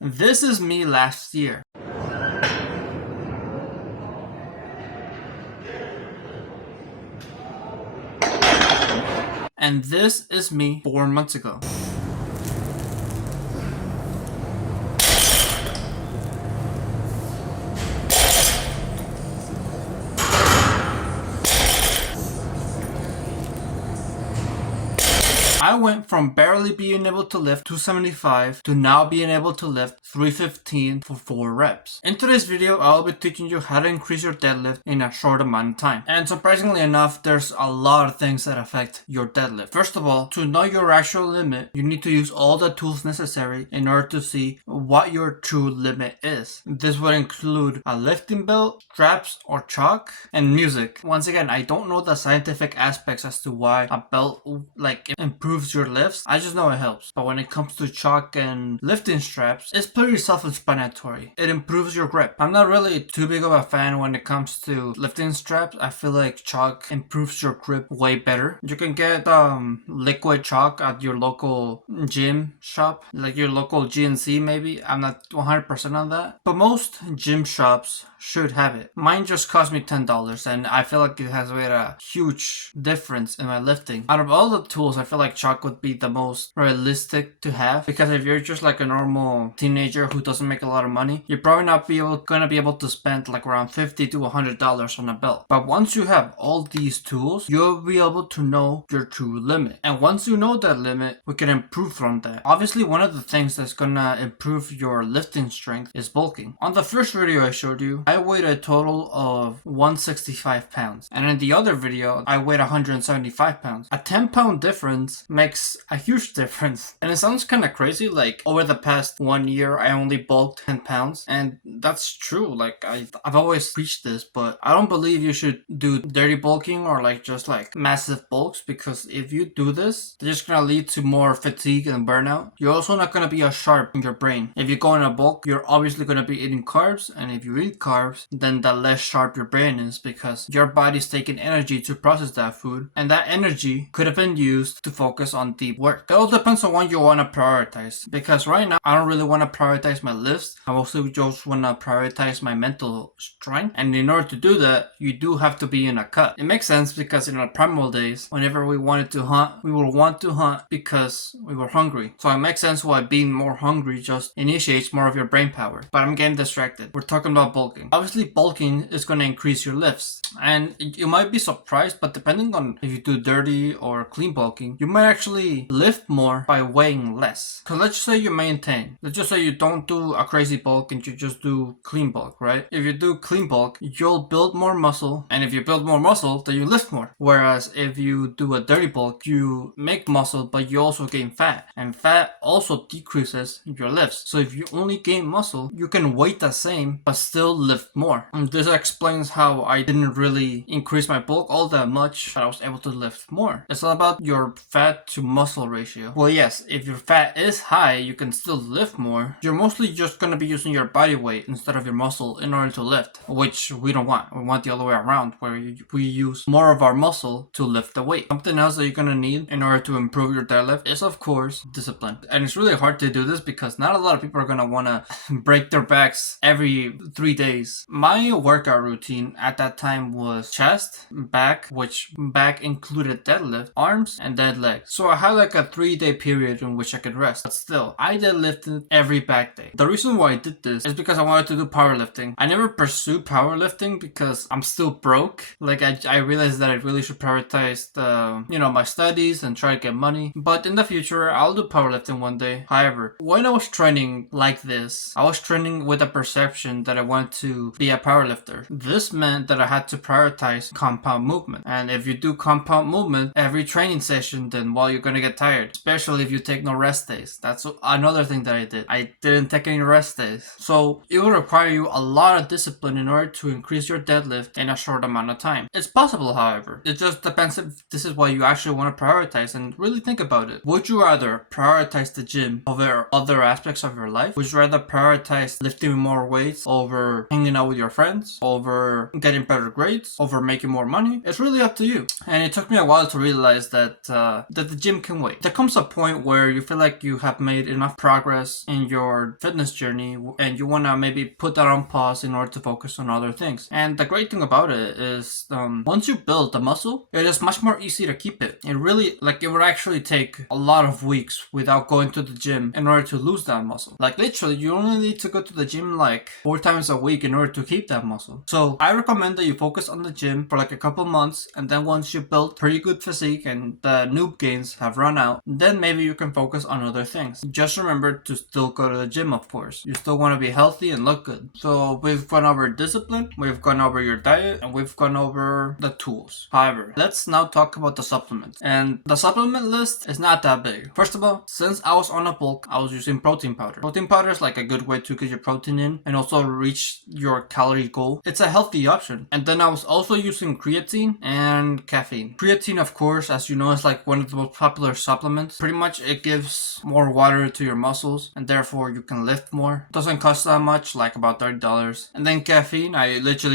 This is me last year. And this is me 4 months ago. I went from barely being able to lift 275 to now being able to lift 315 for 4 reps. In today's video, I'll be teaching you how to increase your deadlift in a short amount of time. And surprisingly enough, there's a lot of things that affect your deadlift. First of all, to know your actual limit, you need to use all the tools necessary in order to see what your true limit is. This would include a lifting belt, straps or chalk, and music. Once again, I don't know the scientific aspects as to why a belt improves your lifts. I just know it helps. But when it comes to chalk and lifting straps, it's pretty self-explanatory. It improves your grip. I'm not really too big of a fan when it comes to lifting straps. I feel like chalk improves your grip way better. You can get liquid chalk at your local gym shop, like your local GNC maybe. I'm not 100% on that. But most gym shops should have it. Mine just cost me $10 and I feel like it has made a huge difference in my lifting. Out of all the tools, I feel like chalk would be the most realistic to have, because if you're just like a normal teenager who doesn't make a lot of money, you're probably not gonna be able to spend like around $50 to $100 on a belt. But once you have all these tools, you'll be able to know your true limit. And once you know that limit, we can improve from that. Obviously, one of the things that's gonna improve your lifting strength is bulking. On the first video I showed you, I weighed a total of 165 pounds. And in the other video, I weighed 175 pounds. A 10-pound difference makes a huge difference. And it sounds kind of crazy, like over the past 1 year, I only bulked 10 pounds. And that's true. Like I've always preached this, but I don't believe you should do dirty bulking or like just like massive bulks, because if you do this, they're just gonna lead to more fatigue and burnout. You're also not gonna be as sharp in your brain. If you go in a bulk, you're obviously gonna be eating carbs, and if you eat carbs, then the less sharp your brain is, because your body's taking energy to process that food, and that energy could have been used to focus on deep work. It all depends on what you want to prioritize, because right now I don't really want to prioritize my lifts. I mostly just want to prioritize my mental strength, and in order to do that, you do have to be in a cut. It makes sense because in our primal days, whenever we wanted to hunt, we would want to hunt because we were hungry. So it makes sense why being more hungry just initiates more of your brain power. But I'm getting distracted. We're talking about bulking. Obviously, bulking is going to increase your lifts, and you might be surprised, but depending on if you do dirty or clean bulking, you might actually lift more by weighing less. Because let's just say you maintain, let's just say you don't do a crazy bulk and you just do clean bulk, right? If you do clean bulk, you'll build more muscle, and if you build more muscle, then you lift more. Whereas if you do a dirty bulk, you make muscle, but you also gain fat, and fat also decreases your lifts. So if you only gain muscle, you can weight the same but still lift more. And this explains how I didn't really increase my bulk all that much, but I was able to lift more. It's all about your fat to muscle ratio. Well, yes, if your fat is high, you can still lift more. You're mostly just going to be using your body weight instead of your muscle in order to lift, which we don't want. We want the other way around, where we use more of our muscle to lift the weight. Something else that you're going to need in order to improve your deadlift is, of course, discipline. And it's really hard to do this because not a lot of people are going to want to break their backs every 3 days. My workout routine at that time was chest, back, which back included deadlift, arms, and dead legs. So I had like a 3-day period in which I could rest. But still, I deadlifted every back day. The reason why I did this is because I wanted to do powerlifting. I never pursued powerlifting because I'm still broke. Like I realized that I really should prioritize my studies and try to get money. But in the future, I'll do powerlifting one day. However, when I was training like this, I was training with a perception that I wanted to be a powerlifter. This meant that I had to prioritize compound movement. And if you do compound movement every training session, then you're gonna get tired, especially if you take no rest days. That's another thing that I did. I didn't take any rest days. So it will require you a lot of discipline in order to increase your deadlift in a short amount of time. It's possible, however. It just depends if this is what you actually want to prioritize, and really think about it. Would you rather prioritize the gym over other aspects of your life? Would you rather prioritize lifting more weights over hanging out with your friends, over getting better grades, over making more money? It's really up to you. And it took me a while to realize that the that the gym can wait. There comes a point where you feel like you have made enough progress in your fitness journey and you want to maybe put that on pause in order to focus on other things. And the great thing about it is once you build the muscle, it is much more easy to keep it. It really, like, it would actually take a lot of weeks without going to the gym in order to lose that muscle. Like, literally, you only need to go to the gym like 4 times a week in order to keep that muscle. So I recommend that you focus on the gym for like a couple months, and then once you build pretty good physique and the noob gains have run out, then maybe you can focus on other things. Just remember to still go to the gym, of course. You still want to be healthy and look good. So we've gone over discipline, we've gone over your diet, and we've gone over the tools. However, let's now talk about the supplements. And the supplement list is not that big. First of all, since I was on a bulk, I was using protein powder. Protein powder is like a good way to get your protein in and also reach your calorie goal. It's a healthy option. And then I was also using creatine and caffeine. Creatine, of course, as you know, is like one of the most popular supplements. Pretty much it gives more water to your muscles and therefore you can lift more. It doesn't cost that much, like about $30. And then caffeine,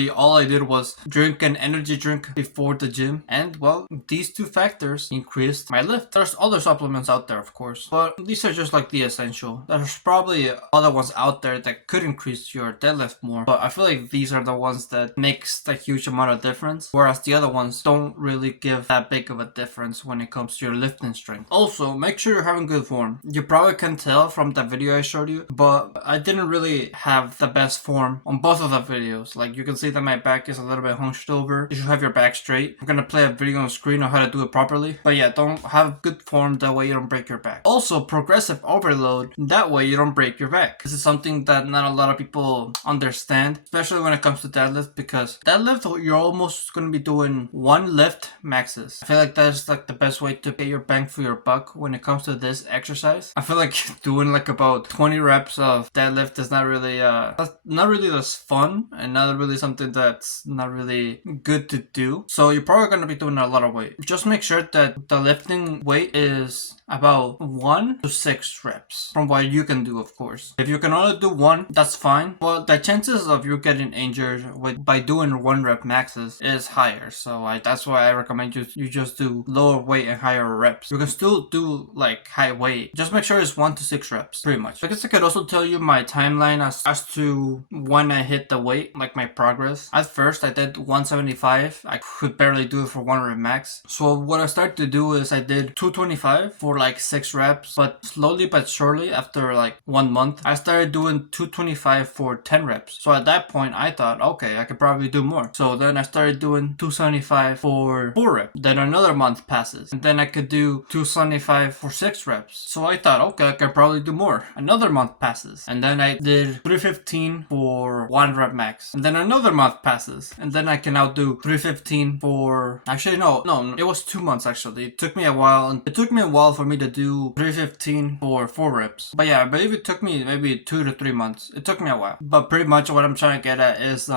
all I did was drink an energy drink before the gym, and well, these two factors increased my lift. There's other supplements out there, of course, but these are just like the essential. There's probably other ones out there that could increase your deadlift more, but I feel like these are the ones that makes the huge amount of difference, whereas the other ones don't really give that big of a difference when it comes to your lifting strength. Also, make sure you're having good form. You probably can tell from the video I showed you, but I didn't really have the best form on both of the videos. Like, you can see that my back is a little bit hunched over. You should have your back straight. I'm gonna play a video on the screen on how to do it properly, but yeah, don't have good form, that way you don't break your back. Also, progressive overload, that way you don't break your back. This is something that not a lot of people understand, especially when it comes to deadlift, because deadlift, you're almost going to be doing one lift maxes. I feel like that's like the best way to get your bang for your buck when it comes to this exercise. I feel like doing like about 20 reps of deadlift is not really as fun, and not really something that's not really good to do. So you're probably going to be doing a lot of weight. Just make sure that the lifting weight is about 1 to 6 reps from what you can do, of course. If you can only do 1, that's fine, but the chances of you getting injured by doing 1 rep maxes is higher. So that's why I recommend you just do lower weight and higher reps. You can still do like high weight, just make sure it's 1 to 6 reps, pretty much. I guess I could also tell you my timeline as to when I hit the weight, like my progress. At first I did 175. I could barely do it for 1 rep max. So what I started to do is I did 225 for like 6 reps, but slowly but surely after like 1 month I started doing 225 for 10 reps. So at that point I thought, okay, I could probably do more. So then I started doing 275 for 4 reps. Then another month passes, and then I could do 275 for 6 reps. So I thought, okay, I could probably do more. Another month passes, and then I did 315 for 1 rep max. And then another month passes, and then I can now do 315 for, actually no, it was 2 months actually. It took me a while for me to do 315 for 4 reps. But yeah, I believe it took me maybe 2 to 3 months. It took me a while. But pretty much what I'm trying to get at is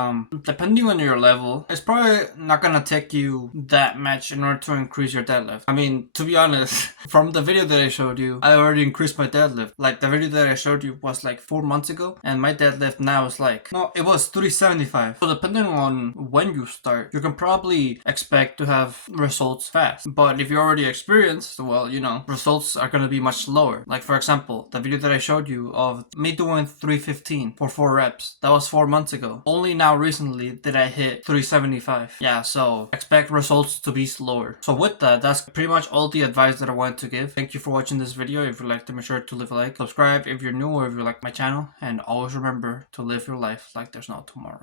depending on your level, it's probably not gonna take you that much in order to increase your deadlift. I mean, to be honest, from the video that I showed you, I already increased my deadlift. Like, the video that I showed you was like 4 months ago, and my deadlift now is like, no, it was 375. So depending on when you start, you can probably expect to have results fast. But if you're already experienced, well, you know, results are gonna be much slower. Like, for example, the video that I showed you of me doing 315 for 4 reps, that was 4 months ago. Only now recently did I hit 375. Yeah, so expect results to be slower. So with that, that's pretty much all the advice that I wanted to give. Thank you for watching this video. If you liked it, make sure to leave a like, subscribe if you're new or if you like my channel, and always remember to live your life like there's no tomorrow.